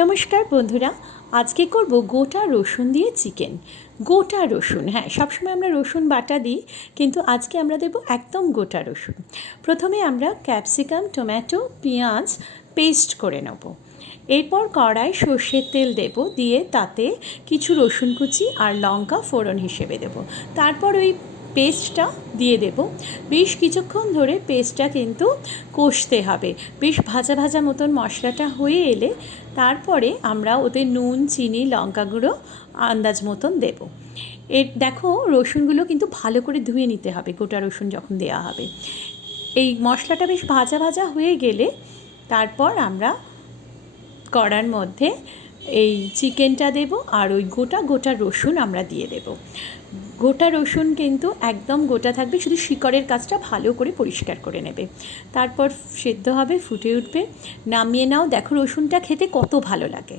নমস্কার বন্ধুরা, আজকে করব গোটা রসুন দিয়ে চিকেন। গোটা রসুন হ্যাঁ সবসময় আমরা রসুন বাটা দিই, কিন্তু আজকে আমরা দেব একদম গোটা রসুন। প্রথমে আমরা ক্যাপসিকাম, টমেটো, পেঁয়াজ পেস্ট করে নেব। এরপর কড়াই সর্ষের তেল দেব, দিয়ে তাতে কিছু রসুন কুচি আর লঙ্কা ফোড়ন হিসেবে দেব। তারপর ওই পেস্টটা দিয়ে দেব। বেশ কিছুক্ষণ ধরে পেস্টটা কিন্তু কষতে হবে। বেশ ভাজা ভাজা মতন মশলাটা হয়ে এলে তারপরে আমরা ওতে নুন, চিনি, লঙ্কা গুঁড়ো আন্দাজ মতন দেব। এর দেখো রসুনগুলো কিন্তু ভালো করে ধুয়ে নিতে হবে, গোটা রসুন যখন দেওয়া হবে। এই মশলাটা বেশ ভাজা ভাজা হয়ে গেলে তারপর আমরা কড়ার মধ্যে এই চিকেনটা দেব আর ওই গোটা গোটা রসুন আমরা দিয়ে দেব। গোটা রসুন কিন্তু একদম গোটা থাকবে, শুধু শিকড়ের কাজটা ভালো করে পরিষ্কার করে নেবে। তারপর সেদ্ধ হবে, ফুটে উঠবে। নামিয়ে নাও, দেখো রসুনটা খেতে কত ভালো লাগে।